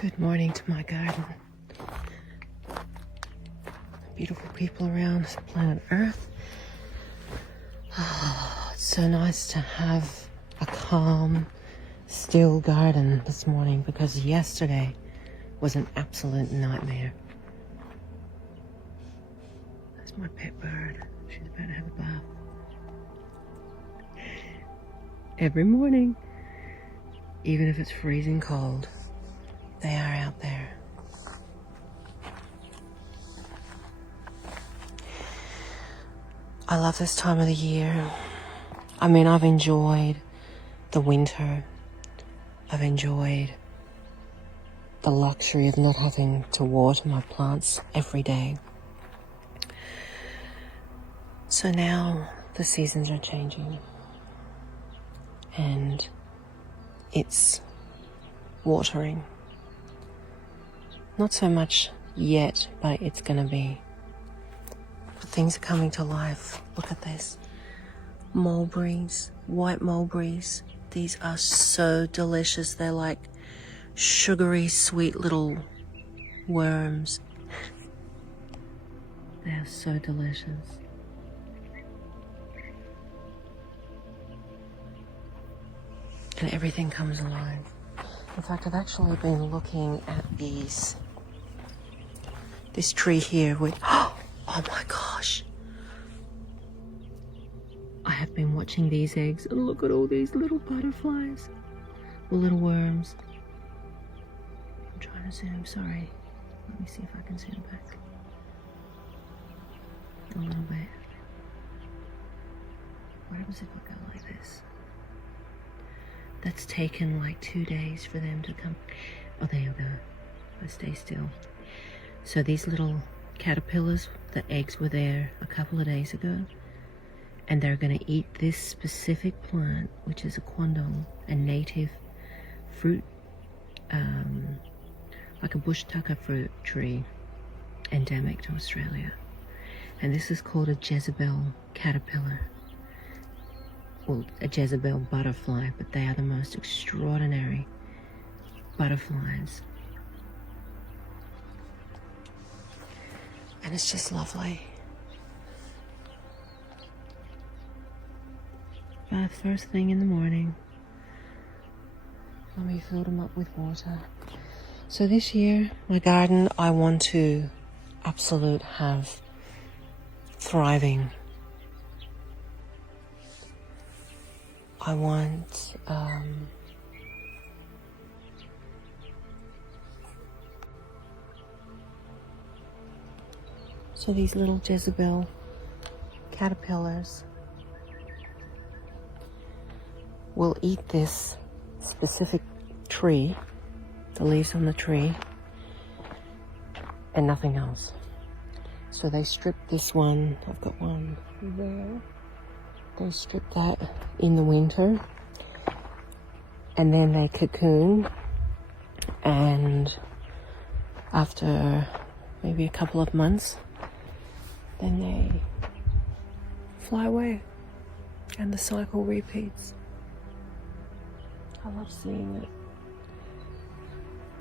Good morning to my garden. Beautiful people around planet Earth. Oh, it's so nice to have a calm, still garden this morning because yesterday was an absolute nightmare. That's my pet bird. She's about to have a bath. Every morning, even if it's freezing cold, they are out there. I love this time of the year. I mean, I've enjoyed the winter. I've enjoyed the luxury of not having to water my plants every day. So now the seasons are changing and it's watering. Not so much yet, but it's gonna be. But things are coming to life. Look at this. Mulberries, white mulberries. These are so delicious. They're like sugary, sweet little worms. They are so delicious. And everything comes alive. In fact, I've actually been looking at this tree here with, oh my gosh. I have been watching these eggs and look at all these little butterflies, or little worms. I'm trying to zoom, sorry. Let me see if I can zoom back. A little bit. What happens if I go like this? That's taken like 2 days for them to come. Oh, there you go. I stay still. So these little caterpillars, the eggs were there a couple of days ago, and they're going to eat this specific plant, which is a quandong, a native fruit, like a bush tucker fruit tree, endemic to Australia. And this is called a Jezebel caterpillar. Well, a Jezebel butterfly, but they are the most extraordinary butterflies. And it's just lovely. Bath first thing in the morning. Let me fill them up with water. So this year, my garden, I want to absolute have thriving. I want so these little Jezebel caterpillars will eat this specific tree, the leaves on the tree, and nothing else. So they strip this one, I've got one there. They strip that in the winter, and then they cocoon, and after maybe a couple of months, then they fly away, and the cycle repeats. I love seeing it.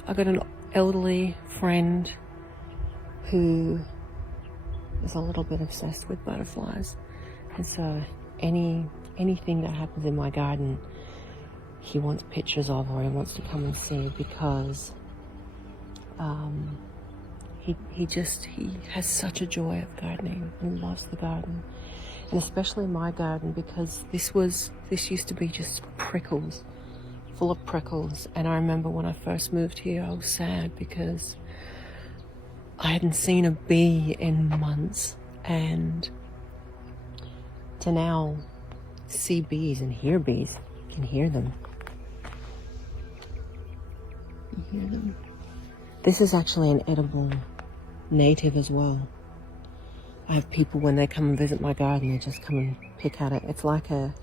I got an elderly friend who is a little bit obsessed with butterflies, and so anything that happens in my garden, he wants pictures of, or he wants to come and see, because he has such a joy of gardening and loves the garden, and especially my garden, because this used to be just prickles, full of prickles. And I remember when I first moved here, I was sad because I hadn't seen a bee in months, and to now see bees and hear bees, you can hear them. You hear them. This is actually an edible native as well. I have people, when they come and visit my garden, they just come and pick at it. It's like I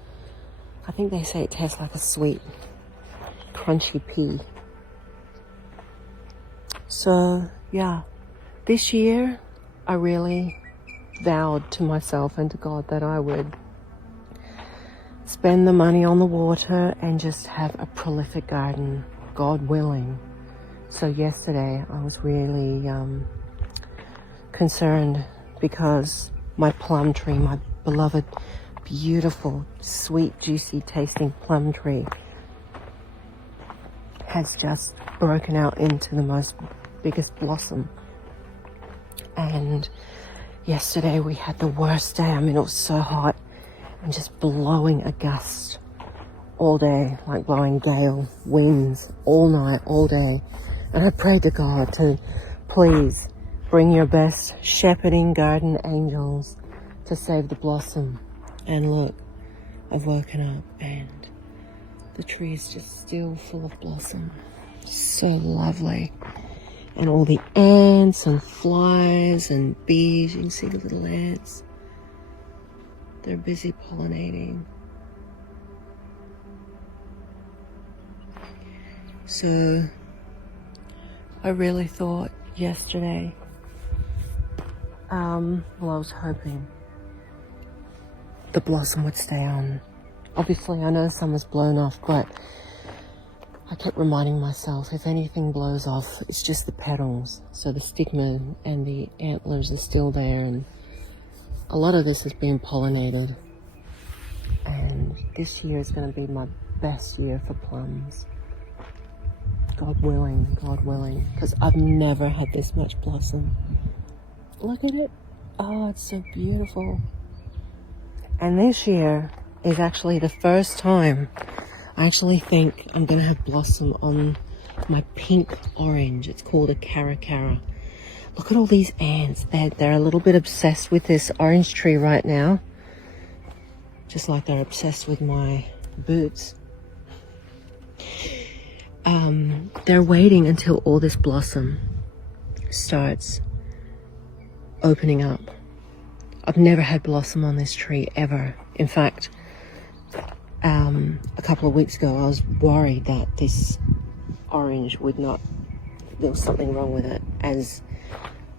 think they say it tastes like a sweet, crunchy pea. So yeah, this year I really vowed to myself and to God that I would spend the money on the water and just have a prolific garden, God willing, So yesterday I was really concerned because my plum tree, my beloved, beautiful, sweet, juicy tasting plum tree, has just broken out into the most biggest blossom. And yesterday we had the worst day. I mean, it was so hot and just blowing a gust all day, like blowing gale winds all night, all day. And I prayed to God to please bring your best shepherding garden angels to save the blossom. And look, I've woken up and the tree is just still full of blossom. So lovely. And all the ants and flies and bees, you can see the little ants. They're busy pollinating. So I really thought yesterday, well, I was hoping the blossom would stay on. Obviously, I know some has blown off, but I kept reminding myself, if anything blows off, it's just the petals. So the stigma and the antlers are still there, and a lot of this has been pollinated. And this year is going to be my best year for plums. God willing, because I've never had this much blossom. Look at it. Oh, it's so beautiful. And this year is actually the first time I actually think I'm going to have blossom on my pink orange. It's called a cara. Look at all these ants. They're a little bit obsessed with this orange tree right now. Just like they're obsessed with my boots. They're waiting until all this blossom starts opening up. I've never had blossom on this tree ever. In fact, a couple of weeks ago I was worried that this orange would not, there was something wrong with it, as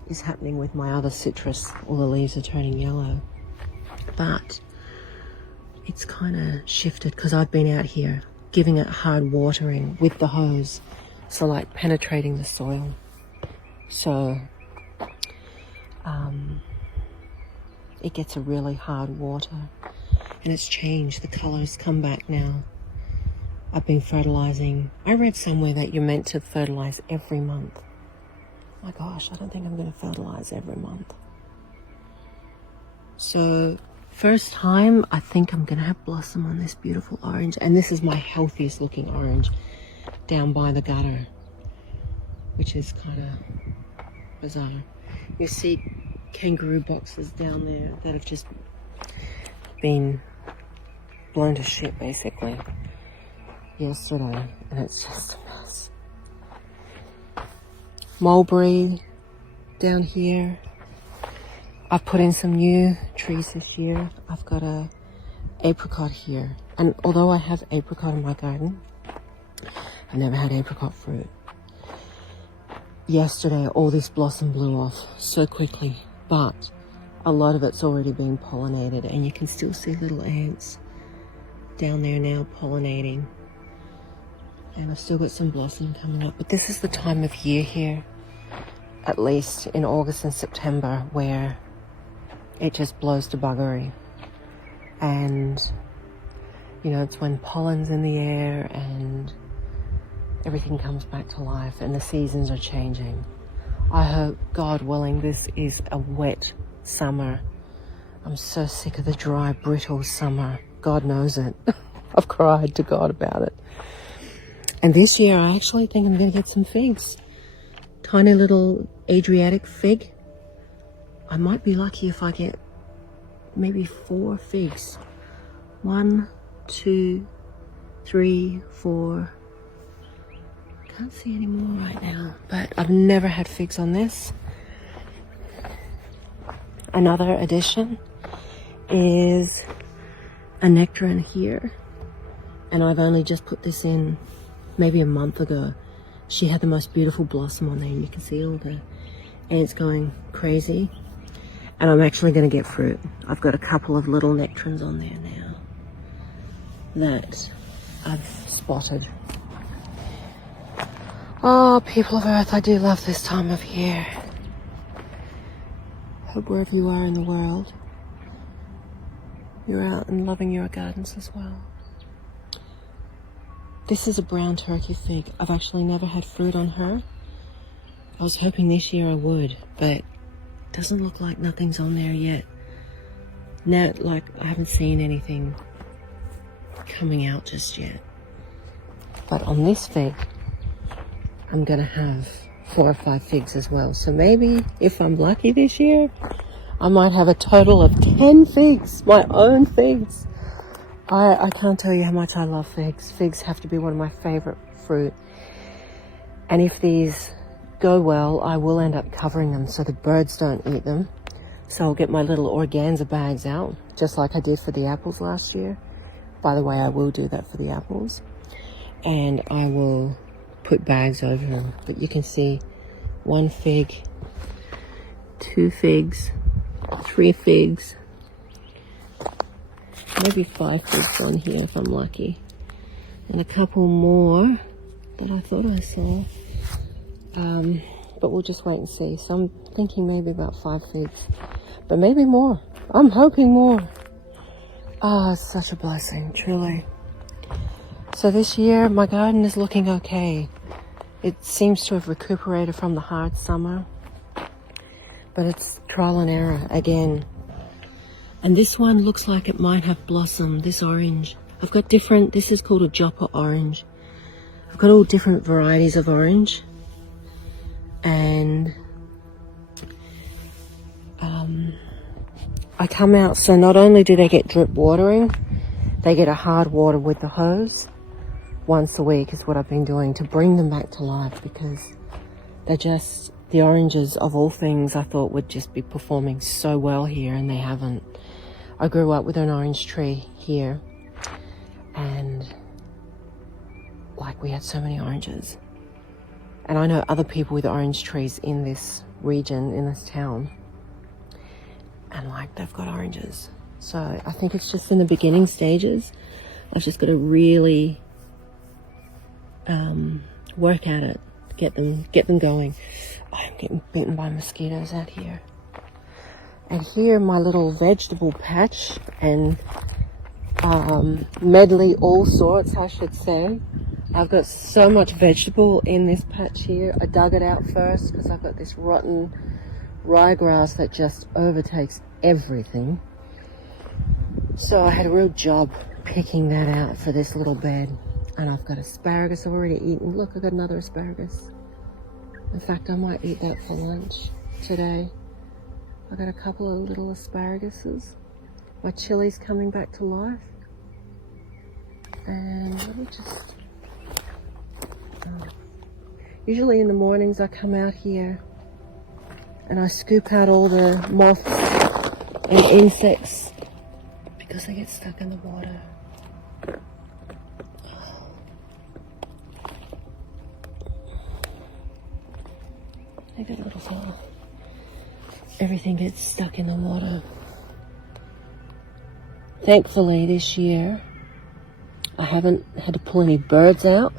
is happening with my other citrus. All the leaves are turning yellow. But it's kind of shifted because I've been out here giving it hard watering with the hose, so like penetrating the soil. So it gets a really hard water, and it's changed. The colors come back now. I've been fertilizing. I read somewhere that you're meant to fertilize every month. My gosh, I don't think I'm going to fertilize every month. So first time, I think I'm going to have blossom on this beautiful orange. And this is my healthiest looking orange down by the gutter, which is kind of bizarre. You see kangaroo boxes down there that have just been blown to shit basically yesterday, and it's just a mess. Mulberry down here. I've put in some new trees this year. I've got a apricot here, and although I have apricot in my garden, I've never had apricot fruit. Yesterday all this blossom blew off so quickly, but a lot of it's already been pollinated, and you can still see little ants down there now pollinating. And I've still got some blossom coming up. But this is the time of year here, at least in August and September, where it just blows to buggery. And, you know, it's when pollen's in the air and everything comes back to life and the seasons are changing. I hope, God willing, this is a wet summer. I'm so sick of the dry, brittle summer. God knows it. I've cried to God about it. And this year, I actually think I'm going to get some figs. Tiny little Adriatic fig. I might be lucky if I get maybe 4 figs. 1, 2, 3, 4. Can't see any more right now, but I've never had figs on this. Another addition is a nectarine here, and I've only just put this in maybe a month ago. She had the most beautiful blossom on there, and you can see all the ants going crazy. And I'm actually going to get fruit. I've got a couple of little nectarines on there now that I've spotted. Oh, people of Earth, I do love this time of year. Hope wherever you are in the world, you're out and loving your gardens as well. This is a brown turkey fig. I've actually never had fruit on her. I was hoping this year I would, but it doesn't look like nothing's on there yet. Now, like, I haven't seen anything coming out just yet. But on this fig, I'm gonna have 4 or 5 figs as well. So maybe if I'm lucky this year, I might have a total of 10 figs, my own figs. I can't tell you how much I love figs. Figs have to be one of my favorite fruit. And if these go well, I will end up covering them so the birds don't eat them. So I'll get my little organza bags out, just like I did for the apples last year. By the way, I will do that for the apples. And I will put bags over them. But you can see 1 fig, 2 figs, 3 figs, maybe 5 figs on here if I'm lucky. And a couple more that I thought I saw. But we'll just wait and see. So I'm thinking maybe about 5 figs. But maybe more. I'm hoping more. Ah, it's such a blessing, truly. So this year, my garden is looking okay. It seems to have recuperated from the hard summer. But it's trial and error again. And this one looks like it might have blossomed, this orange. I've got different, this is called a joppa orange. I've got all different varieties of orange. And I come out, so not only do they get drip watering, they get a hard water with the hose. Once a week is what I've been doing to bring them back to life, because they're just, the oranges of all things I thought would just be performing so well here, and they haven't. I grew up with an orange tree here, and like we had so many oranges. And I know other people with orange trees in this region, in this town, and like they've got oranges. So I think it's just in the beginning stages. I've just got to really work at it, get them going. I'm getting bitten by mosquitoes out here. And here my little vegetable patch and medley all sorts, I should say. I've got so much vegetable in this patch here. I dug it out first because I've got this rotten ryegrass that just overtakes everything. So I had a real job picking that out for this little bed. And I've got asparagus already eaten. Look, I've got another asparagus. In fact, I might eat that for lunch today. I got a couple of little asparaguses. My chili's coming back to life. And let me just... Usually in the mornings I come out here and I scoop out all the moths and insects because they get stuck in the water. They get a little far. Everything gets stuck in the water. Thankfully this year I haven't had to pull any birds out,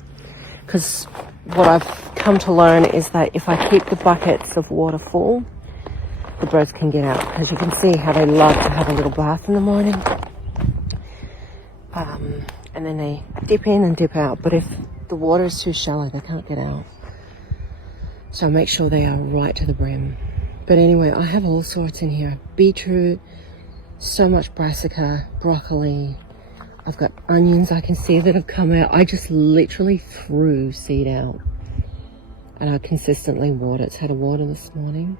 because what I've come to learn is that if I keep the buckets of water full, the birds can get out, because you can see how they love to have a little bath in the morning. And then they dip in and dip out, but if the water is too shallow, they can't get out. So I make sure they are right to the brim. But anyway, I have all sorts in here. Beetroot, so much brassica, broccoli. I've got onions I can see that have come out. I just literally threw seed out. And I consistently water. It's had a water this morning.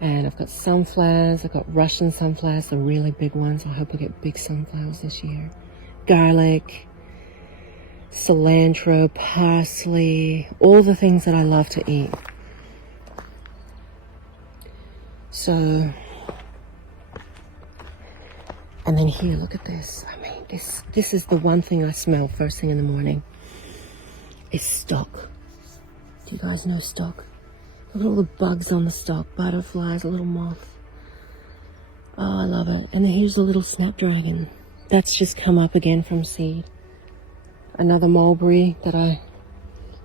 And I've got sunflowers. I've got Russian sunflowers, the really big ones. I hope I get big sunflowers this year. Garlic, cilantro, parsley, all the things that I love to eat. So, and then here, look at this. I mean, this is the one thing I smell first thing in the morning. It's stock. Do you guys know stock? Look at all the bugs on the stock, butterflies, a little moth. Oh, I love it. And then here's the little snapdragon. That's just come up again from seed. Another mulberry that I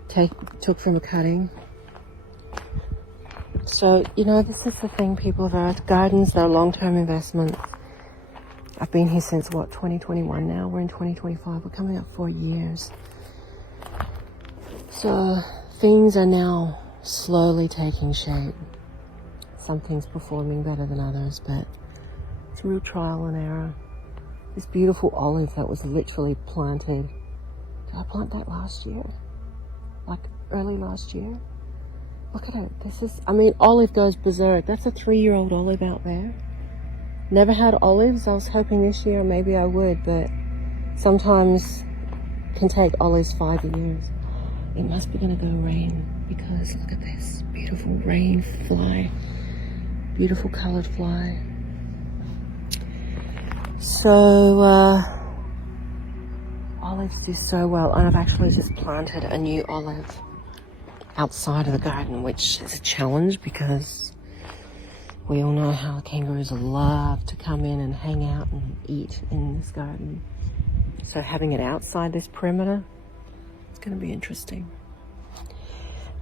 took from a cutting. So, this is the thing, people of Earth. Gardens, they're long-term investments. I've been here since, 2021 now? We're in 2025. We're coming up 4 years. So, things are now slowly taking shape. Some things performing better than others, but it's real trial and error. This beautiful olive that was literally planted. Did I plant that last year? Like early last year? Look at it. Olive goes berserk. That's a 3-year-old olive out there. Never had olives. I was hoping this year maybe I would, but sometimes can take olives 5 years. It must be going to go rain because look at this beautiful rain fly. Beautiful colored fly. So, olives do so well. And I've actually just planted a new olive outside of the garden, which is a challenge because we all know how kangaroos love to come in and hang out and eat in this garden. So having it outside this perimeter, it's going to be interesting.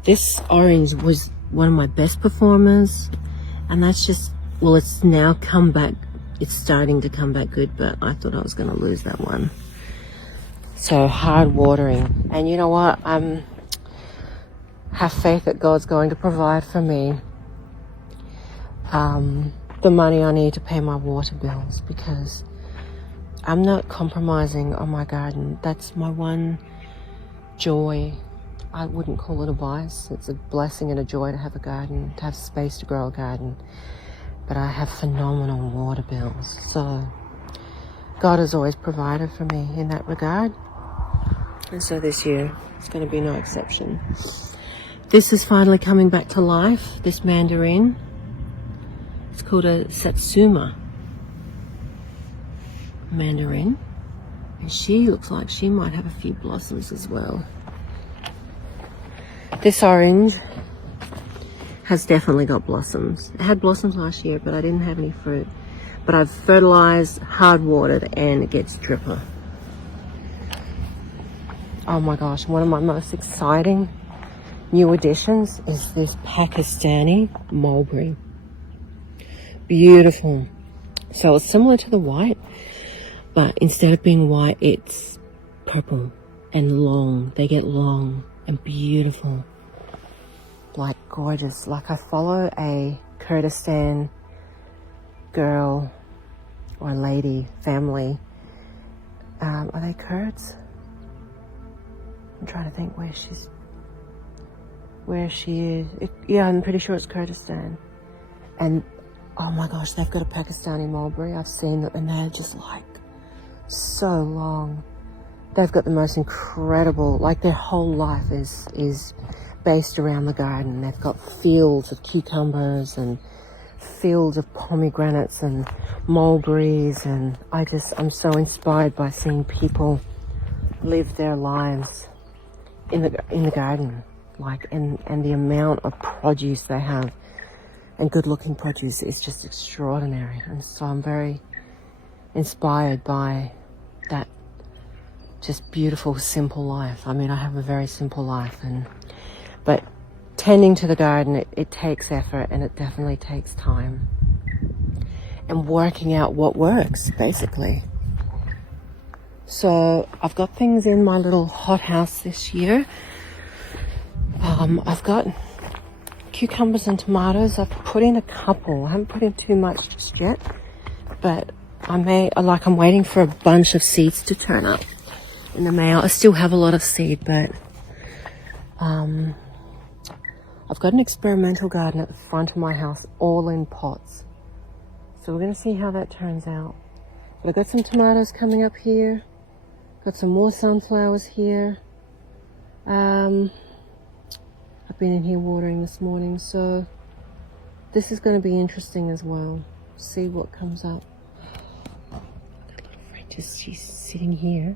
This orange was one of my best performers, and that's just, it's now come back. It's starting to come back good, but I thought I was going to lose that one. So hard watering. And you know what? Have faith that God's going to provide for me the money I need to pay my water bills, because I'm not compromising on my garden. That's my one joy. I wouldn't call it a vice. It's a blessing and a joy to have a garden, to have space to grow a garden. But I have phenomenal water bills. So God has always provided for me in that regard. And so this year, it's going to be no exception. This is finally coming back to life, this mandarin. It's called a Satsuma mandarin. And she looks like she might have a few blossoms as well. This orange has definitely got blossoms. It had blossoms last year, but I didn't have any fruit. But I've fertilized, hard watered, and it gets dripper. Oh my gosh, one of my most exciting new additions is this Pakistani mulberry. Beautiful. So it's similar to the white, but instead of being white, it's purple and long. They get long and beautiful. Like gorgeous. Like I follow a Kurdistan girl or lady family. Are they Kurds? I'm trying to think where she is. Yeah, I'm pretty sure it's Kurdistan. And oh my gosh, they've got a Pakistani mulberry. I've seen them and they're just like so long. They've got the most incredible, like their whole life is based around the garden. They've got fields of cucumbers and fields of pomegranates and mulberries, and I'm so inspired by seeing people live their lives in the garden, like, and the amount of produce they have, and good looking produce is just extraordinary. And so I'm very inspired by that just beautiful, simple life. I mean, I have a very simple life, but tending to the garden, it takes effort, and it definitely takes time. And working out what works, basically. So I've got things in my little hothouse this year. I've got cucumbers and tomatoes. I've put in a couple. I haven't put in too much just yet, but I'm waiting for a bunch of seeds to turn up in the mail. I still have a lot of seed, but I've got an experimental garden at the front of my house, all in pots. So we're going to see how that turns out. But I've got some tomatoes coming up here. Got some more sunflowers here. I've been in here watering this morning, so this is going to be interesting as well. See what comes up. That little friend, she's sitting here.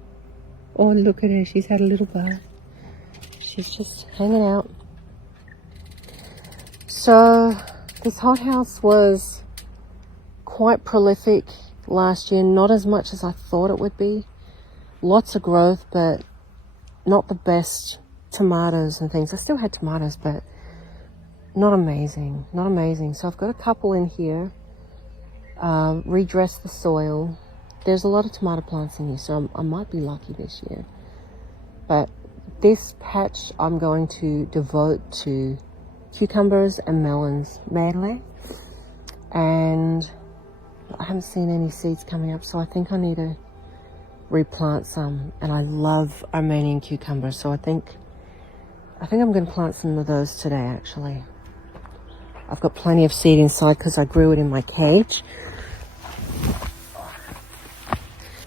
Oh, look at her. She's had a little bath. She's just hanging out. So this hothouse was quite prolific last year. Not as much as I thought it would be. Lots of growth, but not the best tomatoes and things. I still had tomatoes, but not amazing, not amazing. So I've got a couple in here. Redress the soil. There's a lot of tomato plants in here, so I might be lucky this year. But this patch I'm going to devote to cucumbers and melons mainly. And I haven't seen any seeds coming up, so I think I need to replant some. And I love Armenian cucumbers, so I think I'm going to plant some of those today actually. I've got plenty of seed inside because I grew it in my cage.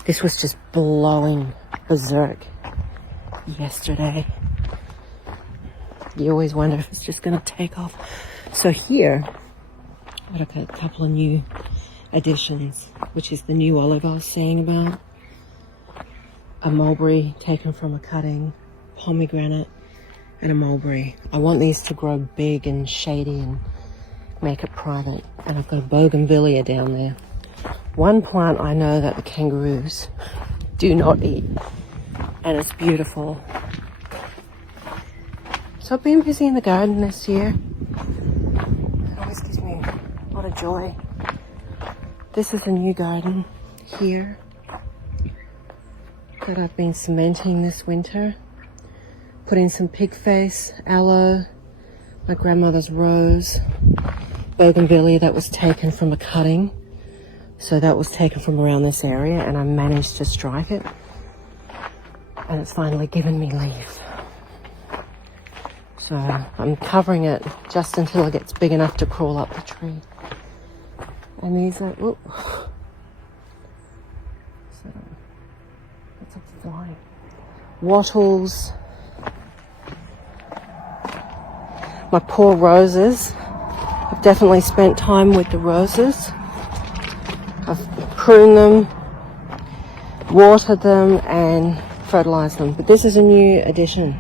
This was just blowing berserk yesterday. You always wonder if it's just going to take off. So here, I've got a couple of new additions, which is the new olive I was saying about. A mulberry taken from a cutting, pomegranate, and a mulberry. I want these to grow big and shady and make it private. And I've got a bougainvillea down there. One plant I know that the kangaroos do not eat, and it's beautiful. So I've been busy in the garden this year. It always gives me a lot of joy. This is a new garden here that I've been cementing this winter. Put in some pig face, aloe, my grandmother's rose, bougainvillea that was taken from a cutting. So that was taken from around this area, and I managed to strike it. And it's finally given me leaf. So I'm covering it just until it gets big enough to crawl up the tree. And these are, so what's a fly? Wattles. My poor roses. I've definitely spent time with the roses. I've pruned them, watered them, and fertilized them. But this is a new addition.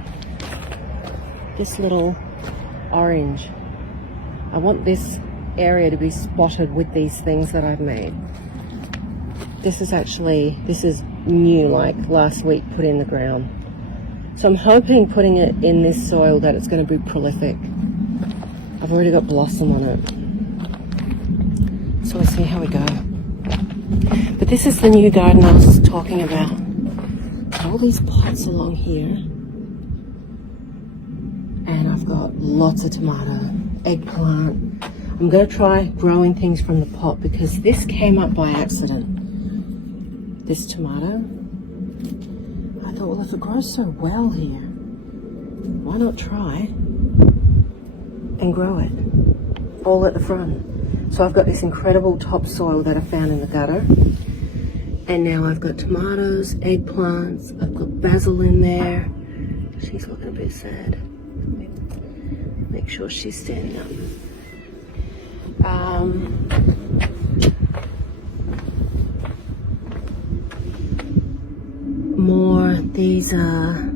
This little orange. I want this area to be spotted with these things that I've made. This is new, like last week put in the ground. So I'm hoping putting it in this soil that it's going to be prolific. I've already got blossom on it. So we'll see how we go. But this is the new garden I was talking about. All these pots along here. And I've got lots of tomato, eggplant. I'm going to try growing things from the pot because this came up by accident. This tomato. I thought, well, if it grows so well here, why not try and grow it all at the front? So I've got this incredible topsoil that I found in the gutter. And now I've got tomatoes, eggplants, I've got basil in there. She's looking a bit sad. Make sure she's standing up. More, these are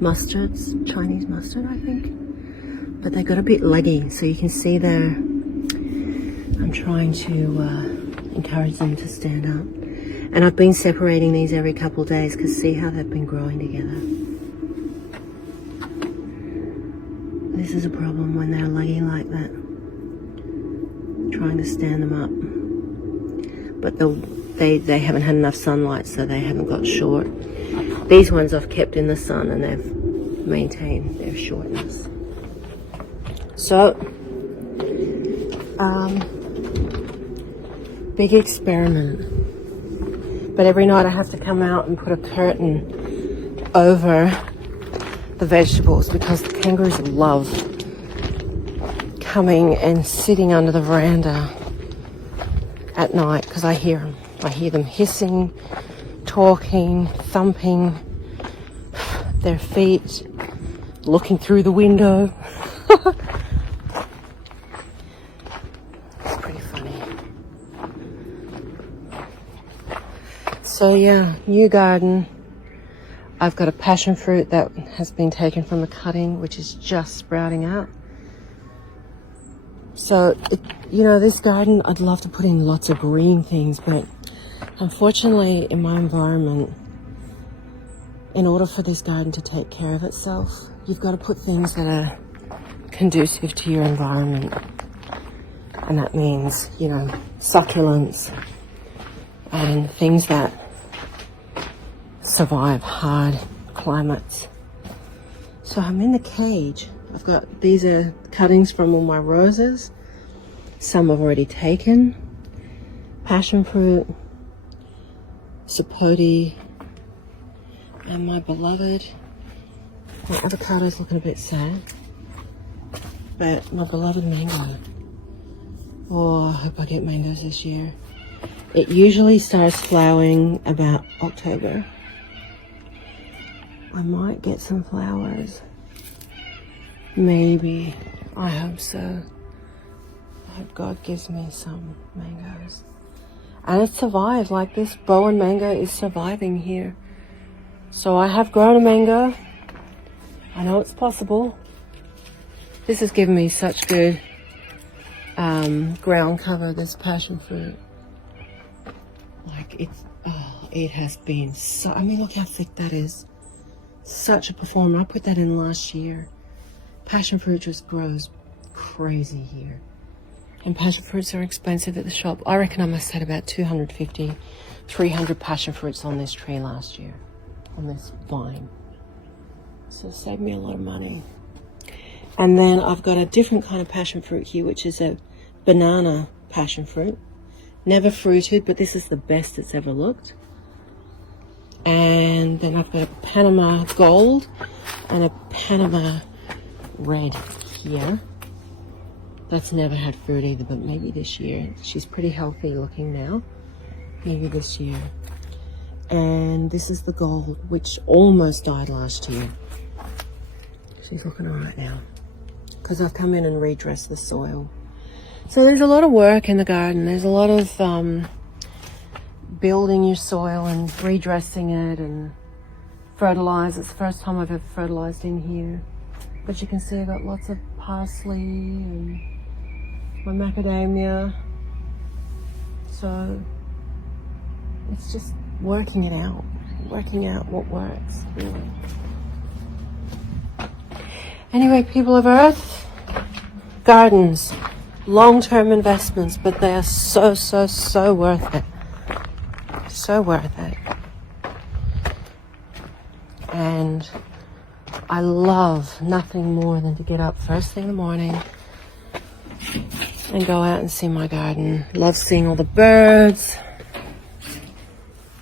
mustards, Chinese mustard I think. But they got a bit leggy, so you can see there. I'm trying to encourage them to stand up. And I've been separating these every couple of days because see how they've been growing together. This is a problem when they're leggy like that. Trying to stand them up. But they haven't had enough sunlight, so they haven't got short. These ones I've kept in the sun and they've maintained their shortness. So, big experiment. But every night I have to come out and put a curtain over the vegetables because the kangaroos love coming and sitting under the veranda at night because I hear them. I hear them hissing, talking, thumping their feet, looking through the window. It's pretty funny. So yeah, new garden. I've got a passion fruit that has been taken from a cutting, which is just sprouting out. So, this garden, I'd love to put in lots of green things, but unfortunately in my environment, in order for this garden to take care of itself, you've got to put things that are conducive to your environment. And that means, you know, succulents and things that survive hard climates. So I'm in the cage. I've got, these are cuttings from all my roses. Some I've already taken. Passion fruit, sapote, and my beloved, my avocado's looking a bit sad, but my beloved mango. Oh, I hope I get mangoes this year. It usually starts flowering about October. I might get some flowers. Maybe. I hope so. I hope God gives me some mangoes. And it survived. Like, this Bowen mango is surviving here. So I have grown a mango. I know it's possible. This has given me such good ground cover, this passion fruit. Like, it's, oh, it has been so, I mean, look how thick that is. Such a performer. I put that in last year. Passion fruit just grows crazy here. And passion fruits are expensive at the shop. I reckon I must have had about 250, 300 passion fruits on this tree last year, on this vine. So it saved me a lot of money. And then I've got a different kind of passion fruit here, which is a banana passion fruit. Never fruited, but this is the best it's ever looked. And then I've got a Panama Gold and a Panama Red here. That's never had fruit either, but maybe this year. She's pretty healthy looking now. Maybe this year. And this is the Gold, which almost died last year. She's looking all right now, because I've come in and redressed the soil. So there's a lot of work in the garden. There's a lot of building your soil and redressing it and fertilize. It's the first time I've ever fertilized in here. But you can see I've got lots of parsley and my macadamia. So it's just working it out. Working out what works, really. Anyway, people of Earth, gardens, long-term investments, but they are so, so, so worth it. So worth it. And I love nothing more than to get up first thing in the morning and go out and see my garden. Love seeing all the birds.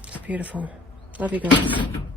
It's beautiful. Love you guys.